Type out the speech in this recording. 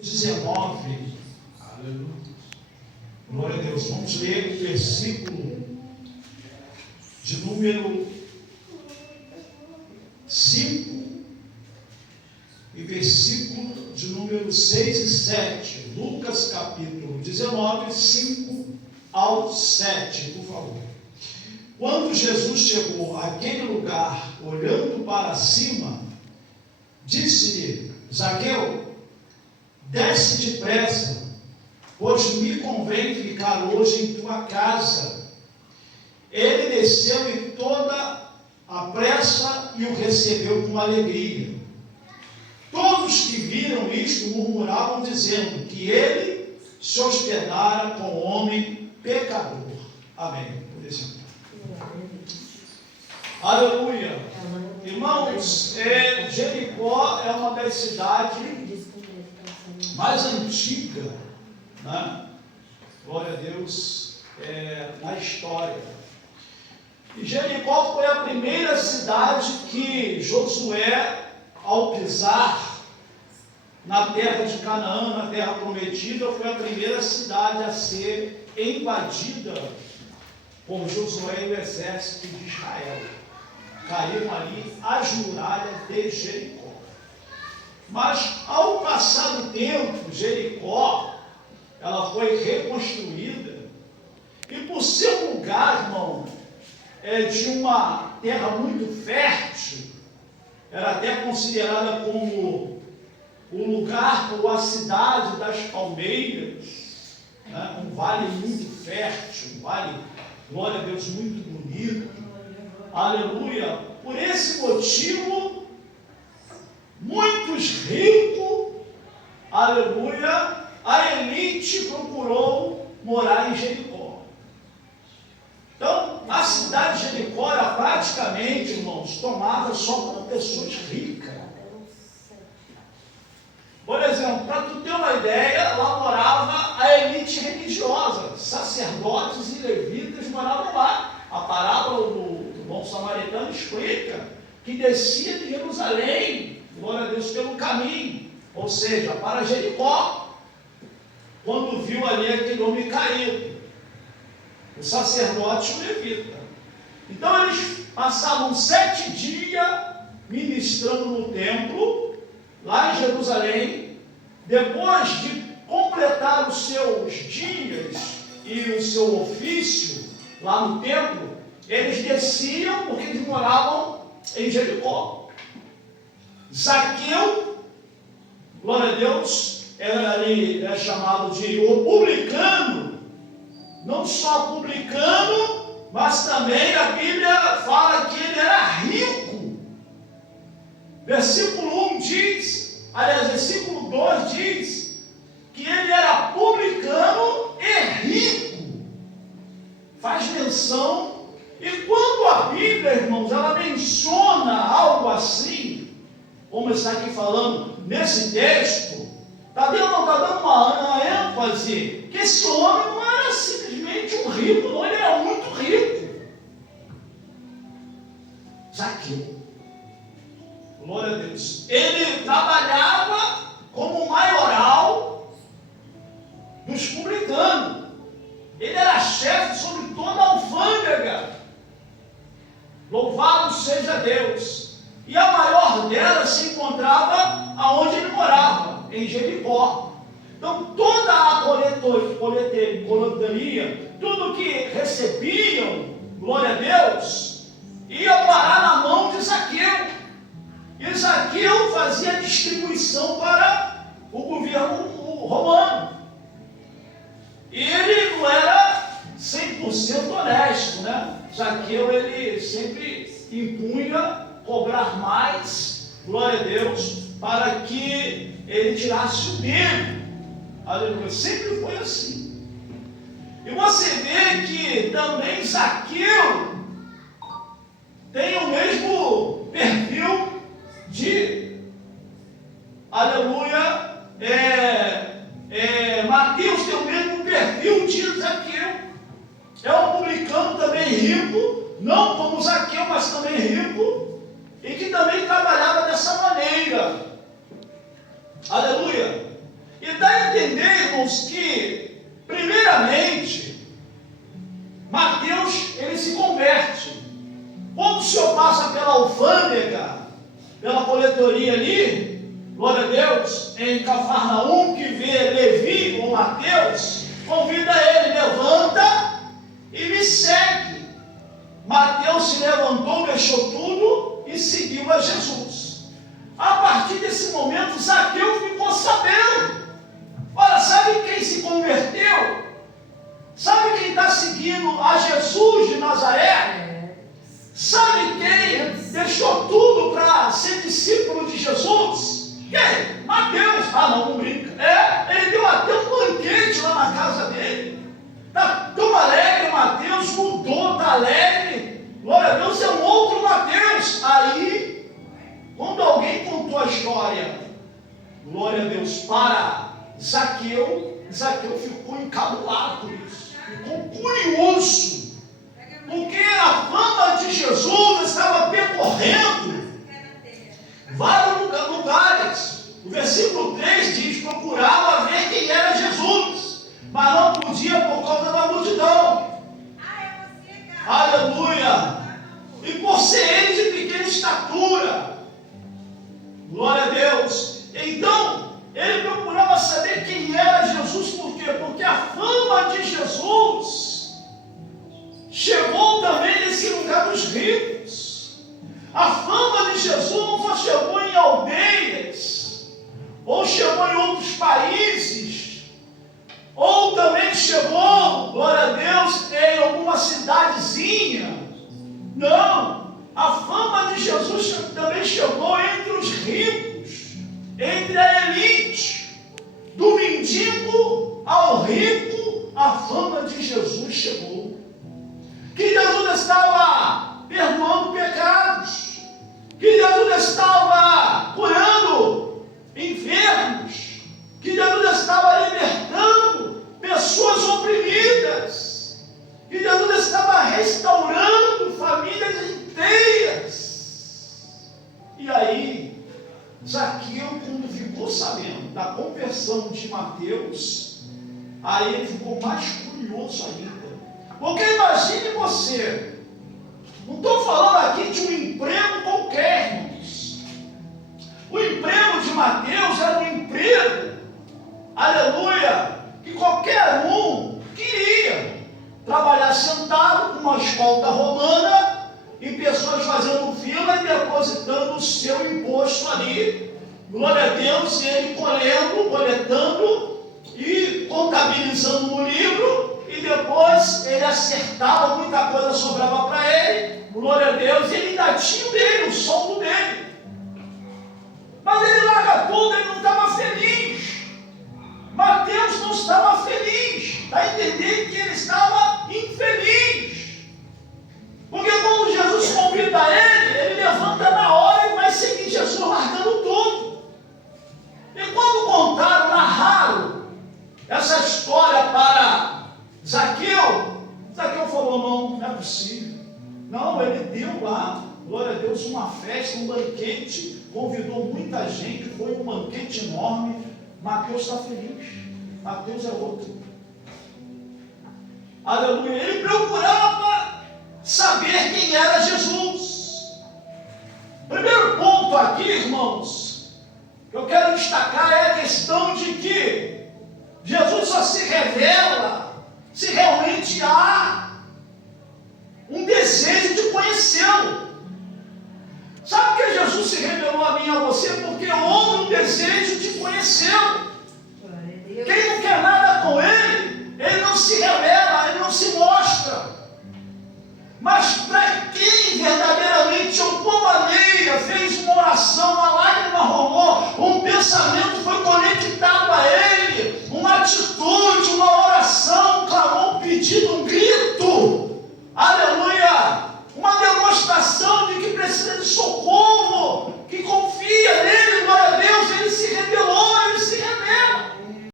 19. Aleluia. Glória a Deus. Vamos ler o versículo de número 5 e versículo de número 6 e 7. Lucas capítulo 19, 5 ao 7, por favor. Quando Jesus chegou àquele lugar, olhando para cima, disse-lhe: Zaqueu, desce depressa, pois me convém ficar hoje em tua casa. Ele desceu e toda a pressa e o recebeu com alegria. Todos que viram isto murmuravam, dizendo que ele se hospedara com homem pecador. Amém. Aleluia. Irmãos, Jericó é uma das cidades mais antigas, né? Glória a Deus, na história. E Jericó foi a primeira cidade que Josué, ao pisar na terra de Canaã, na terra prometida, foi a primeira cidade a ser invadida por Josué e o exército de Israel. Caíram ali as muralhas de Jericó. Mas ao passar do tempo, Jericó, ela foi reconstruída, e por ser um lugar, irmão, de uma terra muito fértil, era até considerada como o lugar ou a cidade das palmeiras, né? Um vale muito fértil, um vale, glória a Deus, muito bonito. Aleluia. Por esse motivo, muitos ricos, aleluia, a elite procurou morar em Jericó. Então, a cidade de Jericó era praticamente, irmãos, tomada só por pessoas ricas. Por exemplo, para tu ter uma ideia, lá morava a elite religiosa, sacerdotes e levitas moravam lá. A parábola do bom samaritano explica que descia de Jerusalém, glória a Deus, pelo caminho, ou seja, para Jericó, quando viu ali aquele homem caído, o sacerdote e o levita. Então eles passavam 7 dias ministrando no templo, lá em Jerusalém. Depois de completar os seus dias e o seu ofício lá no templo, eles desciam, porque eles moravam em Jericó. Zaqueu, glória a Deus, ele é chamado de o publicano. Não só publicano, mas também a Bíblia fala que ele era rico. Versículo 1 diz, aliás, versículo 2 diz, que ele era publicano e rico. Faz menção, e quando a Bíblia, irmãos, ela menciona algo assim, como está aqui falando nesse texto, está dando uma ênfase que esse homem não era simplesmente um rico, não, ele era muito rico. Zaqueu, glória a Deus, ele trabalhava como maioral dos publicanos, ele era chefe sobre toda a alfândega. Louvado seja Deus. E a maior delas se encontrava aonde ele morava, em Jericó. Então toda a coletoria, tudo que recebiam, glória a Deus, ia parar na mão de Zaqueu. E Zaqueu fazia distribuição para o governo romano. E ele não era 100% honesto, né? Zaqueu, ele sempre impunha cobrar mais, glória a Deus, para que ele tirasse o dele. Aleluia. Sempre foi assim. E você vê que também Zaqueu tem o mesmo perfil de, aleluia, Mateus tem o mesmo perfil de Zaqueu. É um publicano também rico, não como Zaqueu, mas também rico, e que também trabalhava dessa maneira. Aleluia. E irmãos, que, primeiramente, Mateus, ele se converte. Quando o Senhor passa pela alfândega, pela coletoria ali, glória a Deus, em Cafarnaum, que vê Levi ou Mateus, convida ele, levanta e me segue. Mateus se levantou, deixou tudo e seguiu a Jesus. A partir desse momento, Zaqueu ficou sabendo. Olha, sabe quem se converteu? Sabe quem está seguindo a Jesus de Nazaré? Sabe quem deixou tudo para ser discípulo de Jesus? Quem? Mateus. Ah, não brinca. Ele deu até um banquete lá na casa dele. Está tão alegre, Mateus, mudou, está alegre. Glória a Deus, é um outro Mateus. Aí, quando alguém contou a história, glória a Deus, para Zaqueu, Zaqueu ficou encabulado por isso. Ficou curioso. Porque a fama de Jesus estava percorrendo vários lugares. O versículo 3 diz: procurava ver quem era Jesus, mas não podia por causa da multidão. Aleluia! E por ser ele de pequena estatura, glória a Deus. Então, ele procurava saber quem era Jesus. Por quê? Porque a fama de Jesus chegou também nesse lugar dos ricos. A fama de Jesus não só chegou em aldeias, ou chegou em outros países, ou também chegou, glória a Deus, em alguma cidadezinha. Não, a fama de Jesus também chegou entre os ricos, entre a elite, do mendigo ao rico. A fama de Jesus chegou. Que Jesus estava perdoando pecados, que Jesus estava curando enfermos, que Jesus estava libertando pessoas oprimidas, que Jesus estava restaurando famílias inteiras. E aí, Zaqueu, quando ficou sabendo da conversão de Mateus, aí ele ficou mais curioso ainda. Porque imagine você, não estou falando aqui de um emprego qualquer, irmãos. O emprego de Mateus era um emprego, aleluia, que qualquer um queria. Trabalhar sentado com uma escolta romana e pessoas fazendo fila e depositando o seu imposto ali. Glória a Deus, e ele coletando e contabilizando no livro. E depois ele acertava, muita coisa sobrava para ele, glória a Deus, e ele ainda tinha o dele, o soldo dele. Mas ele larga tudo, ele não estava feliz. Mateus não estava feliz, está entendendo que ele estava infeliz. Porque quando Jesus convida ele levanta na hora e vai seguir Jesus largando tudo. E quando contaram, narraram essa história para Zaqueu falou: não é possível. Não, ele deu lá, glória a Deus, uma festa, um banquete, convidou muita gente, foi um banquete enorme. Mateus está feliz, Mateus é outro. Aleluia. Ele procurava saber quem era Jesus. Primeiro ponto aqui, irmãos, que eu quero destacar é a questão de que Jesus só se revela se realmente há